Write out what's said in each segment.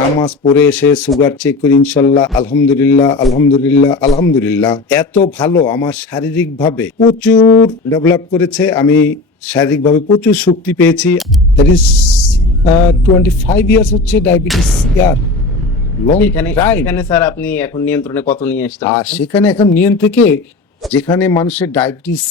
নামাজ পড়ে এসে সুগার চেক করি, ইনশাল্লাহ আলহামদুলিল্লাহ আলহামদুলিল্লাহ আলহামদুলিল্লাহ। এত ভালো আমার শারীরিক ভাবে প্রচুর ডেভেলপ করেছে, আমি শারীরিক ভাবে প্রচুর শক্তি পেয়েছি। দ্যাট ইজ 25 ইয়ার্স হচ্ছে ডায়াবেটিস কেয়ার, লং এখানে টাইম। এখানে স্যার আপনি এখন নিয়ন্ত্রণে কত নিয়ে এসেছেন? আর সেখানে এখন নিয়ম থেকে যেখানে মানুষের ডায়াবেটিস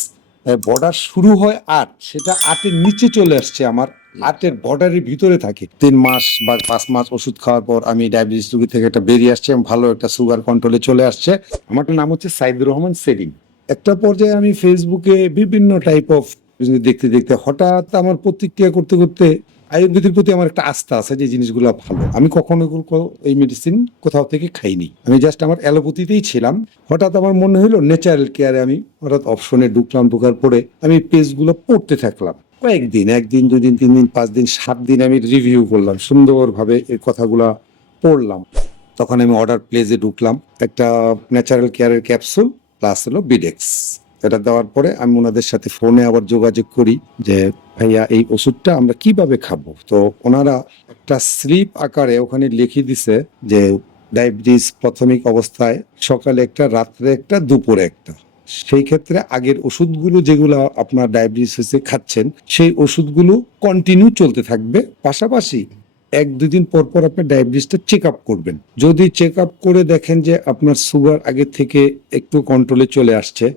বর্ডার শুরু হয় 8, সেটা 8-এর নিচে চলে আসছে। আমার 8-এর বর্ডারের ভিতরে থাকে। 3 মাস বা 5 মাস ওষুধ খাওয়ার পর আমি ডায়াবেটিস রোগী থেকে একটা বেরিয়ে আসছে, ভালো একটা সুগার কন্ট্রোলে চলে আসছে। আমার নাম হচ্ছে সাইদুর রহমান সেলিম। একটা পর্যায়ে আমি ফেসবুকে বিভিন্ন টাইপ অফ দেখতে দেখতে হঠাৎ আমার প্রতিক্রিয়া করতে করতে আয়ুর্বেদের প্রতি আমার একটা আস্থা আছে যে জিনিসগুলো ভালো। আমি কখনো এই মেডিসিন কোথাও থেকে খাইনি, আমি জাস্ট আমার অ্যালোপ্যাথিতেই ছিলাম। হঠাৎ আমার মনে হলো ন্যাচারাল কেয়ারে আমি হঠাৎ অপশনে ঢুকার পরে আমি পেজগুলো পড়তে থাকলাম। কয়েকদিন, 1 দিন 2 দিন 3 দিন 5 দিন 7 দিন আমি রিভিউ করলাম, সুন্দরভাবে এই কথাগুলা পড়লাম। তখন আমি অর্ডার প্লেসে ঢুকলাম, একটা ন্যাচারাল কেয়ারের ক্যাপসুল প্লাস হলো বিডেক্স। এটা দেওয়ার পরে আমি ওনাদের সাথে ফোনে আবার যোগাযোগ করি যে ভাইয়া এই ওষুধটা আমরা কিভাবে খাবো। তো ওনারা একটা স্লিপ আকারে ওখানে লিখে দিছে যে ডায়াবেটিস প্রাথমিক অবস্থায় সকালে একটা, রাত্রে একটা, দুপুরে একটা। সেই ক্ষেত্রে আগের ওষুধগুলো যেগুলো আপনার ডায়াবেটিস হয়েছে খাচ্ছেন, সেই ওষুধগুলো কন্টিনিউ চলতে থাকবে। পাশাপাশি 1-2 দিন পর পর আপনার ডায়াবেটিসটা চেক আপ করবেন। যদি চেক আপ করে দেখেন যে আপনার সুগার আগে থেকে একটু কন্ট্রোলে চলে আসছে,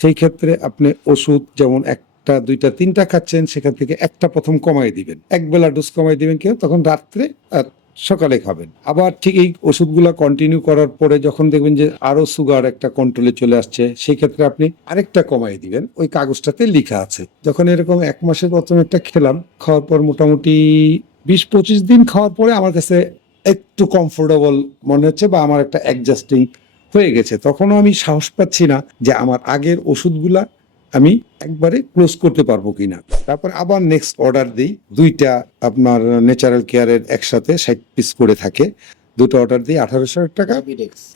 সেই ক্ষেত্রে আপনি ওষুধ যেমন 1টা 2টা 3টা খাচ্ছেন, সেখান থেকে একটা প্রথম কমাই দিবেন, একবেলা ডোজ কমাই দিবেন, কেউ তখন রাত্রে আর সকালে খাবেন। আবার ঠিক এই ওষুধগুলো কন্টিনিউ করার পরে যখন দেখবেন যে আরো সুগার একটা কন্ট্রোলে চলে আসছে, সেই ক্ষেত্রে আপনি আরেকটা কমাই দিবেন, ওই কাগজটাতে লেখা আছে। যখন এরকম 1 মাসের প্রথম একটা খেলাম, খাওয়ার পর মোটামুটি 20-25 দিন খাওয়ার পরে আমার কাছে একটু কমফোর্টেবল মনে হচ্ছে বা আমার একটা অ্যাডজাস্টিং হয়ে গেছে। তখনও আমি সাহস পাচ্ছি না যে আমার আগের ওষুধগুলা আমি একবারে ক্লোজ করতে পারবো কিনা। তারপর আবার নেক্সট অর্ডার দিই, 2টা আপনার ন্যাচারাল কেয়ারের একসাথে 60 পিস করে থাকে, 2টা অর্ডার দিই 1800 টাকা।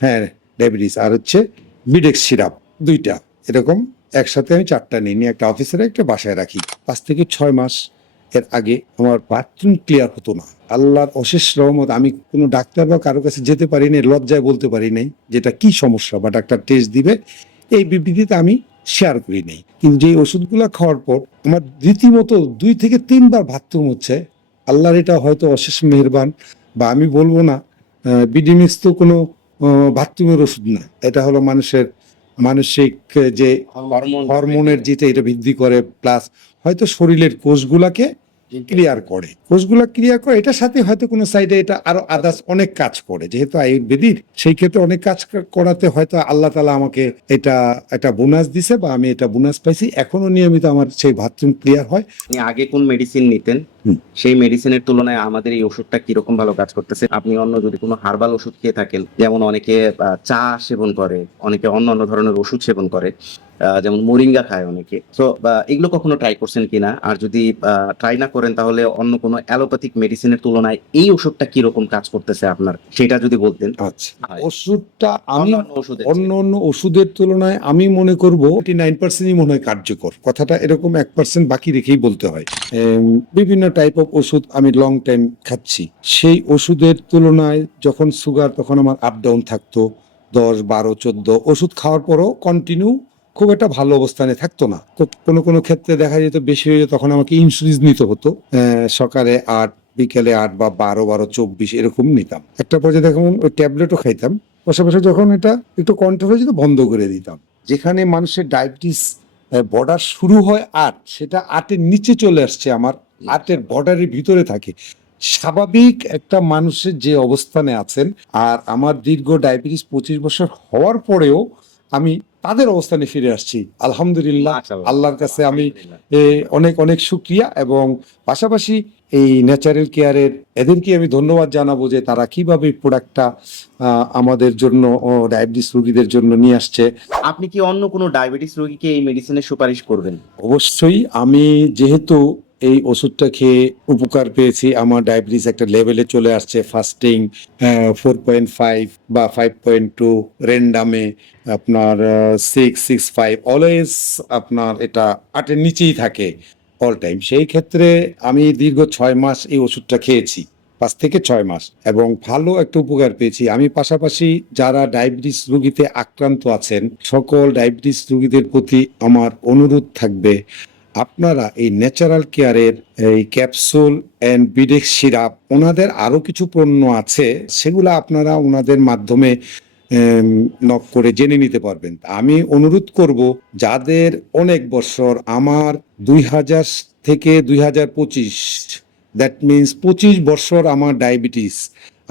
হ্যাঁ, ডায়াবেটিস আর হচ্ছে বিডেক্স সিরাপ 2টা, এরকম একসাথে আমি 4টা নিই, একটা অফিসের একটা বাসায় রাখি। 5 থেকে 6 মাস এর আগে আমার বাথরুম ক্লিয়ার হতো না। আল্লাহর অশেষ রহমত, আমি কোনো ডাক্তার বা কারো কাছে যেতে পারি নাই, লজ্জায় বলতে পারি নাই যেটা কি সমস্যা বা ডাক্তার টেস্ট দিবে, এই বিবৃতিতে আমি শেয়ার করি নাই। কিন্তু যে ওষুধগুলো খাওয়ার পর আমার রীতিমতো 2 থেকে 3 বার বাথরুম হচ্ছে। আল্লাহর এটা হয়তো অশেষ মেহেরবান, বা আমি বলবো না বিডিমিক্স তো কোনো বাথরুমের ওষুধ না, এটা হলো মানুষের মানসিক যে হরমোনের যেটা, এটা বৃদ্ধি করে, প্লাস হয়তো শরীরের কোষগুলাকে ক্লিয়ার করে, এটার সাথে হয়তো কোনো সাইডে এটা আরো আদার্স অনেক কাজ করে, যেহেতু আয়ুর্বেদিক সেই ক্ষেত্রে অনেক কাজ করাতে হয়তো আল্লাহ তাআলা আমাকে এটা একটা বোনাস দিছে বা আমি এটা বোনাস পাইছি। এখনো নিয়মিত আমার সেই বাথরুম ক্লিয়ার হয়। আপনি আগে কোন মেডিসিন নিতেন, সেই মেডিসিনের তুলনায় আমাদের এই ওষুধটা কিরকম ভালো কাজ করতেছে? আপনি অন্য যদি কোনো হার্বাল ওষুধ খেয়ে থাকেন, যেমন অনেকে চা সেবন করে, অনেকে অন্য অন্য ধরনের ওষুধ সেবন করে, যেমন মোরিঙ্গা খায় অনেকে, তো এগুলো কখনো ট্রাই করছেন কিনা? আর যদি ট্রাই না করেন, তাহলে অন্য কোনো অ্যালোপ্যাথিক মেডিসিনের তুলনায় এই ওষুধটা কিরকম কাজ করতেছে আপনার, সেটা যদি বলতেন। আচ্ছা, ওষুধটা আমি অন্য অন্য ওষুধের তুলনায় আমি মনে করব 89%ই মনে হয় কার্যকর। কথাটা এরকম 1% বাকি রেখেই বলতে হয়। বিভিন্ন টাইপ অফ ওষুধ আমি লং টাইম খাচ্ছি, সেই ওষুধের তুলনায় যখন সুগার, তখন আমার আপ ডাউন থাকতো, 10, 12, 14 ওষুধ খাওয়ার পরও কন্টিনিউ খুব একটা ভালো অবস্থানে থাকতো না। কোনো কোনো ক্ষেত্রে দেখা যেত বেশি হয়ে যেত, তখন আমাকে ইনসুলিন নিতে হতো। সকালে 8, বিকেলে 8 বা 12, 12, 24 এরকম নিতাম। একটা পর্যায়ে দেখুন ওই ট্যাবলেটও খাইতাম, পাশাপাশি যখন এটা একটু কন্ট্রোল হয়ে যেত বন্ধ করে দিতাম। যেখানে মানুষের ডায়াবেটিস বর্ডার শুরু হয় 8, সেটা 8-এর নিচে চলে আসছে, আমার 8-এর বর্ডারের ভিতরে থাকে। স্বাভাবিক একটা মানুষের যে অবস্থানে আছেন, আর আমার দীর্ঘ ডায়াবেটিস 25 বছর হওয়ার পরেও আমি তাদের অবস্থানে ফিরে আসছি, আলহামদুলিল্লাহ। আল্লাহর কাছে আমি অনেক অনেক শুকরিয়া, এবং পাশাপাশি এই ন্যাচারাল কেয়ারের এদেরকে আমি ধন্যবাদ জানাবো যে তারা কিভাবে প্রোডাক্টটা আমাদের জন্য ডায়াবেটিস রোগীদের জন্য নিয়ে আসছে। আপনি কি অন্য কোনো ডায়াবেটিস রোগীকে এই মেডিসিনের সুপারিশ করবেন? অবশ্যই। আমি যেহেতু এই ওষুধটা খেয়ে উপকার পেয়েছি, আমার ডায়াবেটিস একটা লেভেলে চলে আসছে, ফাস্টিং 4.5 বা 5.2, র্যান্ডামে আপনার 6, 6.5, অলওয়েজ আপনার এটা 8-এর নিচেই থাকে অল টাইম। সেই ক্ষেত্রে আমি দীর্ঘ 6 মাস এই ওষুধটা খেয়েছি, 5 থেকে 6 মাস, এবং ভালো একটা উপকার পেয়েছি। আমি পাশাপাশি যারা ডায়াবেটিস রোগীতে আক্রান্ত আছেন, সকল ডায়াবেটিস রোগীদের প্রতি আমার অনুরোধ থাকবে, আপনারা এই ন্যাচারাল কেয়ারের এই ক্যাপসুল অ্যান্ড বিডেক্স সিরাপ, ওনাদের আরো কিছু পণ্য আছে, সেগুলো আপনারা ওনাদের মাধ্যমে নক করে জেনে নিতে পারবেন। আমি অনুরোধ করব, যাদের অনেক বছর, আমার 2000 থেকে 2025, দ্যাট মিনস 25 বছর আমার ডায়াবেটিস,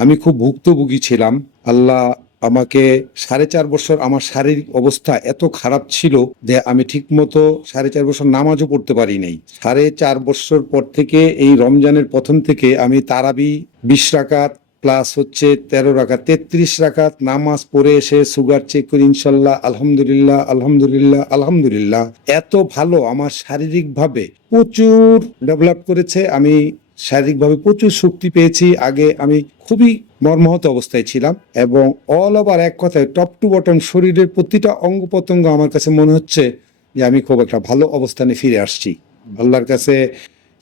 আমি খুব ভুক্তভোগী ছিলাম। আল্লাহ আমাকে 4.5 বছর, আমার শারীরিক অবস্থা এত খারাপ ছিল যে আমি ঠিক মতো 4.5 বছর নামাজও পড়তে পারি নাই। 4.5 বছর পর থেকে, এই রমজানের প্রথম থেকে, আমি তারাবি 20 রাকাত প্লাস হচ্ছে 13 রাকাত, 33 রাকাত নামাজ পড়ে এসে সুগার চেক করি, ইনশাল্লাহ আলহামদুলিল্লাহ আলহামদুলিল্লাহ আলহামদুলিল্লাহ, এত ভালো আমার শারীরিকভাবে প্রচুর ডেভেলপ করেছে। আমি শারীরিকভাবে প্রচুর শক্তি পেয়েছি। আগে আমি খুবই মর্মাহত অবস্থায় ছিলাম, এবং অল ওভার, এক কথায় টপ টু বটম, শরীরের প্রতিটা অঙ্গ প্রত্যঙ্গ আমার কাছে মনে হচ্ছে যে আমি খুব একটা ভালো অবস্থানে ফিরে আসছি। আল্লাহর কাছে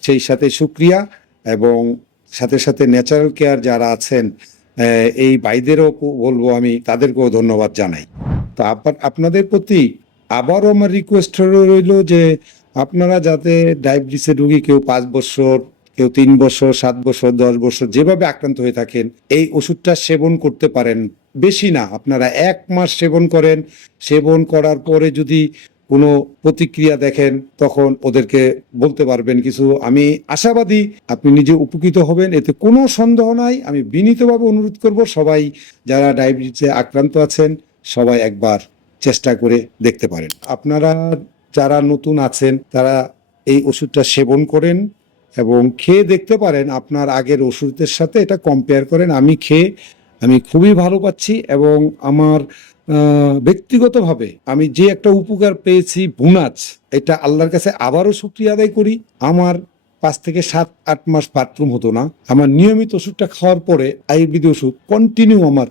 সেই সাথে শুক্রিয়া, এবং সাথে সাথে ন্যাচারাল কেয়ার যারা আছেন, এই ভাইদেরও বলবো, আমি তাদেরকেও ধন্যবাদ জানাই। তো আপনাদের প্রতি আবারও আমার রিকোয়েস্ট রইল যে আপনারা যাতে ডায়াবেটিসের রোগী, কেউ 5 বছর, কেউ 3 বছর, 7 বছর, 10 বছর, যেভাবে আক্রান্ত হয়ে থাকেন, এই ওষুধটা সেবন করতে পারেন। বেশি না, আপনারা 1 মাস সেবন করেন। সেবন করার পরে যদি কোনো প্রতিক্রিয়া দেখেন, তখন ওদেরকে বলতে পারবেন কিছু। আমি আশাবাদী আপনি নিজে উপকৃত হবেন, এতে কোনো সন্দেহ নাই। আমি বিনীতভাবে অনুরোধ করব, সবাই যারা ডায়াবেটিসে আক্রান্ত আছেন, সবাই একবার চেষ্টা করে দেখতে পারেন। আপনারা যারা নতুন আছেন, তারা এই ওষুধটা সেবন করেন এবং খেয়ে দেখতে পারেন, আপনার আগের ওষুধের সাথে এটা কম্পেয়ার করেন। আমি খুবই ভালো পাচ্ছি, এবং আমার ব্যক্তিগতভাবে আমি যে একটা উপকার পেয়েছি, বুনাচ, এটা আল্লাহর কাছে আবারও শুকরিয়া আদায় করি। আমার 5 থেকে 7-8 মাস বাথরুম হতো না। আমার নিয়মিত ওষুধটা খাওয়ার পরে, আয়ুর্বেদিক ওষুধ কন্টিনিউ, আমার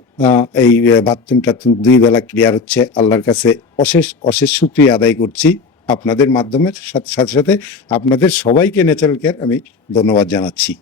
এই বাথরুমটা 2 বেলা ক্লিয়ার হচ্ছে। আল্লাহর কাছে অশেষ অশেষ শুকরিয়া আদায় করছি। আপনাদের মাধ্যমে সাথে সাথে আপনাদের সবাইকে ন্যাচারাল কেয়ার আমি ধন্যবাদ জানাচ্ছি।